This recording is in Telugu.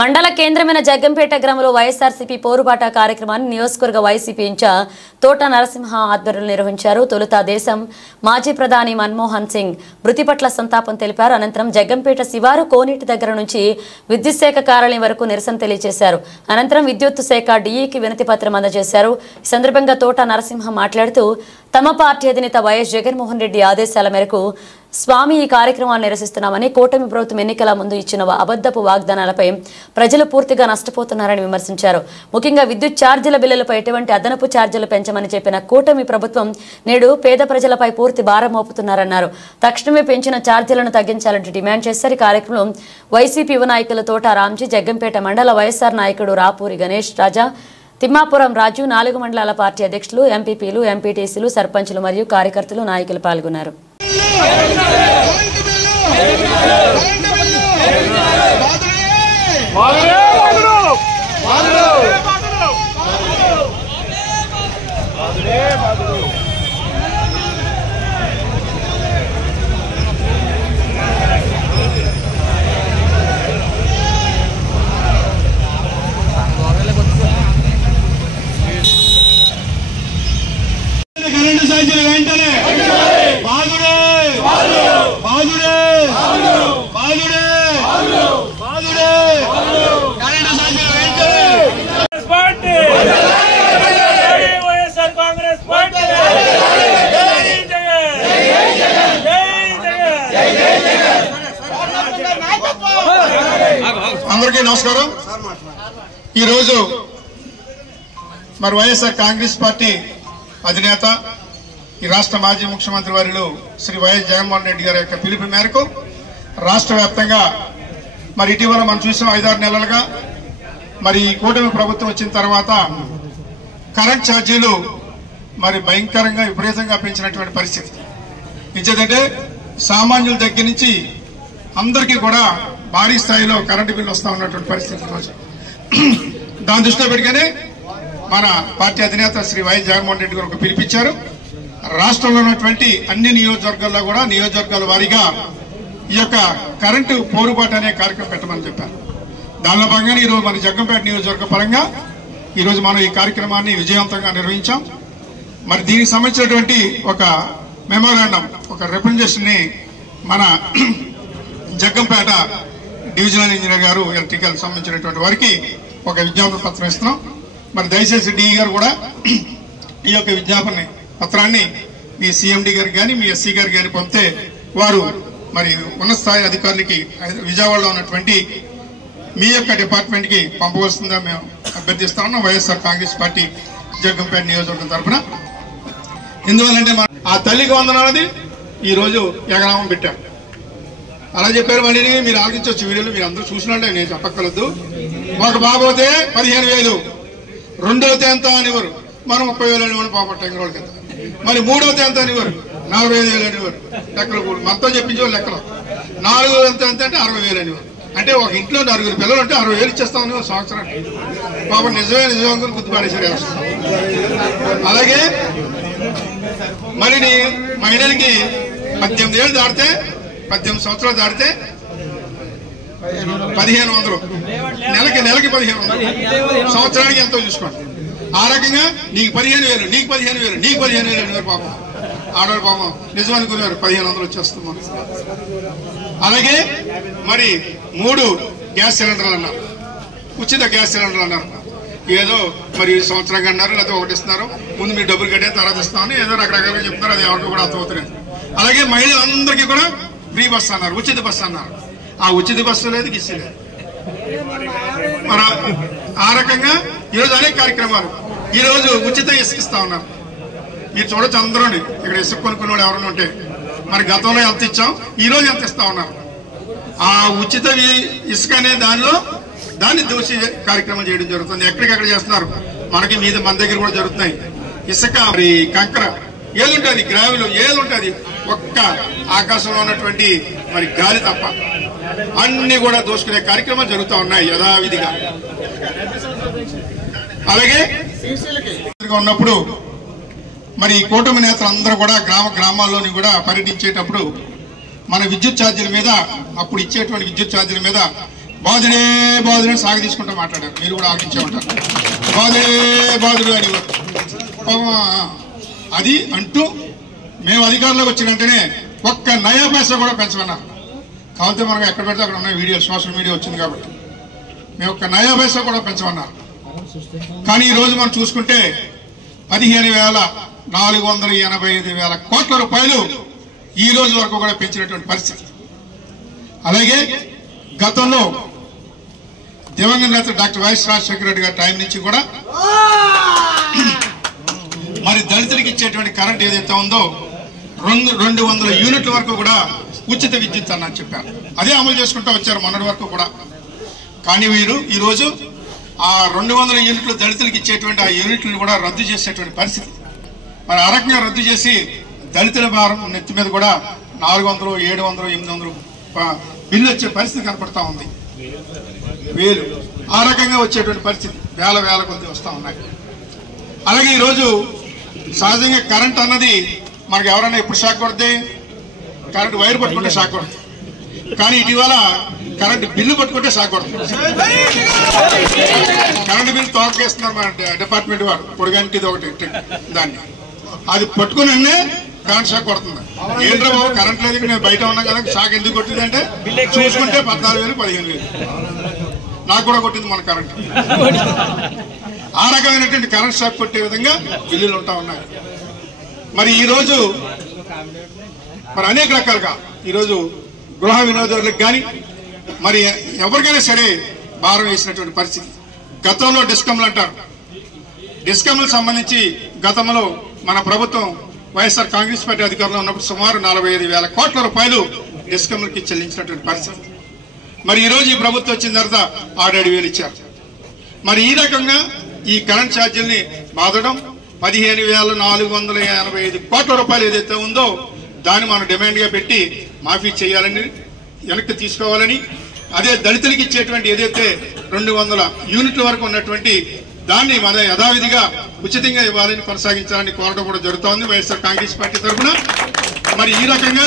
మండల కేంద్రమైన జగ్గంపేట గ్రామంలో వైఎస్ఆర్సీపీ పోరుబాట కార్యక్రమాన్ని నియోజకవర్గ వైసీపీ ఇన్ఛార్జ్ తోట నరసింహ ఆధ్వర్యంలో నిర్వహించారు. తొలుత దేశం మాజీ ప్రధాని మన్మోహన్ సింగ్ మృతి పట్ల సంతాపం తెలిపారు. అనంతరం జగ్గంపేట శివారు కోనేటి దగ్గర నుంచి విద్యుత్ శాఖ కార్యాలయం వరకు నిరసన తెలియజేశారు. అనంతరం విద్యుత్ శాఖ డీఈకి వినతి పత్రం అందజేశారు. ఈ సందర్భంగా తోట నరసింహ మాట్లాడుతూ తమ పార్టీ అధినేత వైఎస్ జగన్మోహన్ రెడ్డి ఆదేశాల మేరకు స్వామి ఈ కార్యక్రమాన్ని నిరసిస్తున్నామని, కూటమి ప్రభుత్వం ఎన్నికల ముందు ఇచ్చిన అబద్ధపు వాగ్దానాలపై ప్రజలు పూర్తిగా నష్టపోతున్నారని విమర్శించారు. ముఖ్యంగా విద్యుత్ ఛార్జీల బిల్లులపై ఎటువంటి అదనపు ఛార్జీలు పెంచమని చెప్పిన కూటమి ప్రభుత్వం నేడు పేద ప్రజలపై పూర్తి భారం మోపుతున్నారన్నారు. తక్షణమే పెంచిన ఛార్జీలను తగ్గించాలంటూ డిమాండ్ చేశారు. ఈ కార్యక్రమంలో వైసీపీ యువ నాయకులు తోట రామ్జీ, జగ్గంపేట మండల వైఎస్ఆర్ నాయకుడు రాపూరి గణేష్ రాజా, తిమ్మాపురం రాజు, 4 మండలాల పార్టీ అధ్యక్షులు, ఎంపీపీలు, ఎంపీటీసీలు, సర్పంచులు మరియు కార్యకర్తలు, నాయకులు పాల్గొన్నారు. అందరికీ నమస్కారం. ఈరోజు మరి వైఎస్ఆర్ కాంగ్రెస్ పార్టీ అధినేత, ఈ రాష్ట్ర మాజీ ముఖ్యమంత్రి వర్యులు శ్రీ వైఎస్ జగన్మోహన్ రెడ్డి గారి యొక్క పిలుపు మేరకు రాష్ట్ర వ్యాప్తంగా మరి ఇటీవల మనం చూసాం 5-6 నెలలుగా మరి కూటమి ప్రభుత్వం వచ్చిన తర్వాత కరెంట్ ఛార్జీలు మరి భయంకరంగా విపరీతంగా పెంచినటువంటి పరిస్థితి. ఇంకేంటంటే సామాన్యుల దగ్గర నుంచి అందరికీ కూడా భారీ స్థాయిలో కరెంటు బిల్లు వస్తా ఉన్నటువంటి పరిస్థితి రోజు. దాని దృష్టిలో పెట్టుకుని మన పార్టీ అధినేత శ్రీ వైఎస్ జగన్మోహన్ రెడ్డి గారు ఒక పిలిపించారు. రాష్ట్రంలో ఉన్నటువంటి అన్ని నియోజకవర్గాల్లో కూడా నియోజకవర్గాల వారీగా ఈ యొక్క కరెంటు పోరుబాటు అనే కార్యక్రమం పెట్టమని చెప్పారు. దానిలో భాగంగానే ఈరోజు మన జగ్గంపేట నియోజకవర్గ పరంగా ఈరోజు మనం ఈ కార్యక్రమాన్ని విజయవంతంగా నిర్వహించాం. మరి దీనికి సంబంధించినటువంటి ఒక మెమోరాండం, ఒక రిప్రజెంటేషన్ ని మన జగ్గంపేట డివిజనల్ ఇంజనీర్ గారు ఎలక్ట్రికల్ సంబంధించినటువంటి వారికి ఒక విజ్ఞాపన పత్రం ఇస్తున్నాం. మరి దయచేసి డిఈ గారు కూడా ఈ యొక్క విజ్ఞాపన పత్రాన్ని మీ సిఎండి గారికి కానీ మీ ఎస్సీ గారికి కానీ పంపితే వారు మరి ఉన్నత స్థాయి అధికారులకి విజయవాడలో ఉన్నటువంటి మీ యొక్క డిపార్ట్మెంట్ కి పంపవలసిందిగా మేము అభ్యర్థిస్తా ఉన్నాం వైఎస్ఆర్ కాంగ్రెస్ పార్టీ జగ్గంపేట నియోజకవర్గం తరఫున. ఎందువల్లంటే ఆ తల్లికి వందనాలది ఈ రోజు ఎగరామం పెట్టాం. అలా చెప్పారు. మళ్ళీ మీరు ఆలోచించవచ్చు, వీడియోలు మీరు అందరూ చూసినట్టే, నేను చెప్పక్కర్లేదు. ఒక బాబోతే 15,000, రెండోతే ఎంత అనివ్వరు, మనం 30,000 అనివ్వరు పాప టెంగరోళ్ళ కింద. మరి మూడోతే ఎంత అనివ్వరు, 45,000 అనివ్వరు. లెక్కలు కూడా మనతో చెప్పించేవాళ్ళు లెక్కలు. 4 ఎంత అంటే 60,000 అనివ్వరు. అంటే ఒక ఇంట్లో 4 పిల్లలు ఉంటే 60,000 ఇచ్చేస్తామని ఒక సంవత్సరానికి. పాప నిజంగా గుర్తుపడేసారు. అలాగే మరి మహిళలకి 18 ఏళ్ళు దాటితే 18 సంవత్సరాలు దాటితే 1,500, నెలకి 1,500, సంవత్సరానికి ఎంతో చూసుకోండి. ఆ రకంగా నీకు 15,000, నీకు 15,000, నీకు 15,000 అనేవారు పాపం. ఆడవాళ్ళు పాపం నిజం అనుకునేవారు 1,500 వచ్చేస్తున్నాం. అలాగే మరి 3 గ్యాస్ సిలిండర్లు అన్నారు, ఉచిత గ్యాస్ సిలిండర్లు అన్నారు. ఏదో మరి సంవత్సరంగా అన్నారు, లేకపోతే ఒకటి ఇస్తున్నారు, ముందు మీరు డబ్బులు కట్టే తర్వాత ఇస్తామని ఏదో రకరకాలుగా చెప్తున్నారు. అది ఎవరికి కూడా అర్థమవుతుంది. అలాగే మహిళలందరికీ కూడా ఫ్రీ బస్సు అన్నారు, ఉచిత బస్సు అన్నారు. ఆ ఉచిత బస్సు లేదు, గిస్సు లేదు. మరి ఆ రకంగా ఈరోజు అనేక కార్యక్రమాలు. ఈరోజు ఉచిత ఇసుక ఇస్తా ఉన్నారు. మీరు చూడొచ్చు అందరూ ఇక్కడ ఇసుక కొనుక్కునే వాళ్ళు ఎవరైనా ఉంటే. మరి గతంలో ఎంత ఇచ్చాం, ఈ రోజు ఎంత ఇస్తా ఉన్నారు. ఆ ఉచిత ఇసుక అనే దాన్ని దోషి కార్యక్రమం చేయడం జరుగుతుంది. ఎక్కడికక్కడ చేస్తున్నారు. మనకి మన దగ్గర కూడా జరుగుతున్నాయి. ఇసుక, మరి కంకర ఏదుంటుంది, గ్రావిలు ఏదుంటుంది, ఒక్క ఆకాశంలో ఉన్నటువంటి మరి గాలి తప్ప అన్ని కూడా దోసుకునే కార్యక్రమాలు జరుగుతూ ఉన్నాయి యథావిధిగా. అలాగే ఉన్నప్పుడు మరి కూటమి నేతలందరూ కూడా గ్రామాల్లోని కూడా పర్యటించేటప్పుడు మన విద్యుత్ ఛార్జీల మీద, అప్పుడు ఇచ్చేటువంటి విద్యుత్ ఛార్జీల మీద బాధుడే బాధుడే సాగు తీసుకుంటూ మాట్లాడారు. మీరు కూడా ఆలోచించే ఉంటారు. బాధుడే బాధుడు అని అది అంటూ మేము అధికారంలోకి వచ్చిన వెంటనే ఒక్క నయా పైసా కూడా పెంచమన్నారు. కాకపోతే మనకు ఎక్కడ పెడితే అక్కడ ఉన్న వీడియో సోషల్ మీడియా వచ్చింది కాబట్టి మేము ఒక్క నయా పైసా కూడా పెంచమన్నారు. కానీ ఈ రోజు మనం చూసుకుంటే 15,485,000 కోట్ల రూపాయలు ఈ రోజు వరకు కూడా పెంచినటువంటి పరిస్థితి. అలాగే గతంలో దివంగత నేత డాక్టర్ వైఎస్ రాజశేఖర రెడ్డి గారి టైం నుంచి కూడా మరి దళితులకు ఇచ్చేటువంటి కరెంట్ ఏదైతే ఉందో 200 యూనిట్ల వరకు కూడా ఉచిత విద్యుత్ అన్న చెప్పారు. అదే అమలు చేసుకుంటూ వచ్చారు మొన్నటి వరకు కూడా. కానీ వీరు ఈరోజు ఆ 200 యూనిట్లు దళితులకు ఇచ్చేటువంటి ఆ యూనిట్లను కూడా రద్దు చేసేటువంటి పరిస్థితి. మరి ఆ రకంగా రద్దు చేసి దళితుల భారం నెత్తి మీద కూడా 400, 700, 800 బిల్లు వచ్చే పరిస్థితి కనపడతా ఉంది. వేలు ఆ రకంగా వచ్చేటువంటి పరిస్థితి వేల కొద్ది వస్తూ ఉన్నాయి. అలాగే ఈరోజు సహజంగా కరెంట్ అన్నది మనకు ఎవరైనా ఎప్పుడు షాక్ కొడితే కరెంట్ వైర్ పట్టుకుంటే షాక్ కొడుతుంది. కానీ ఇటీవల కరెంట్ బిల్లు పట్టుకుంటే షాక్ కొడుతుంది. కరెంట్ బిల్లు తోకేస్తున్నారు మన డిపార్ట్మెంట్ వారు. పొడిగానికి ఇది ఒకటి దాన్ని అది పట్టుకుని కరెంట్ షాక్ కొడుతుంది. ఏంట్రా బాబు కరెంట్ లేదు నేను బయట ఉన్నా కదా షాక్ ఎందుకు కొట్టింది అంటే చూసుకుంటే 14,000, 15,000 నాకు కూడా కొట్టింది మన కరెంట్. ఆ రకమైనటువంటి కరెంట్ షాక్ కొట్టే విధంగా బిల్లులు ఉంటా ఉన్నాయి. మరి ఈరోజు మరి అనేక రకాలుగా ఈరోజు గృహ వినియోగదారులకు కానీ మరి ఎవరికైనా సరే భారం వేసినటువంటి పరిస్థితి. గతంలో డిస్కమ్లు అంటారు. డిస్కమ్లకు సంబంధించి గతంలో మన ప్రభుత్వం వైఎస్ఆర్ కాంగ్రెస్ పార్టీ అధికారంలో ఉన్నప్పుడు సుమారు 45,000 కోట్ల రూపాయలు డిస్కమ్లకి చెల్లించినటువంటి పరిస్థితి. మరి ఈరోజు ఈ ప్రభుత్వం వచ్చిన తర్వాత 6,000 ఇచ్చారు. మరి ఈ రకంగా ఈ కరెంట్ ఛార్జీల్ని బాధడం 15,485 కోట్ల రూపాయలు ఏదైతే ఉందో దాన్ని మనం డిమాండ్గా పెట్టి మాఫీ చేయాలని వెనక్కి తీసుకోవాలని, అదే దళితులకి ఇచ్చేటువంటి ఏదైతే 200 యూనిట్ల వరకు ఉన్నటువంటి దాన్ని మన యథావిధిగా ఉచితంగా ఇవ్వాలని కొనసాగించాలని కోరడం కూడా జరుగుతోంది వైఎస్ఆర్ కాంగ్రెస్ పార్టీ తరఫున. మరి ఈ రకంగా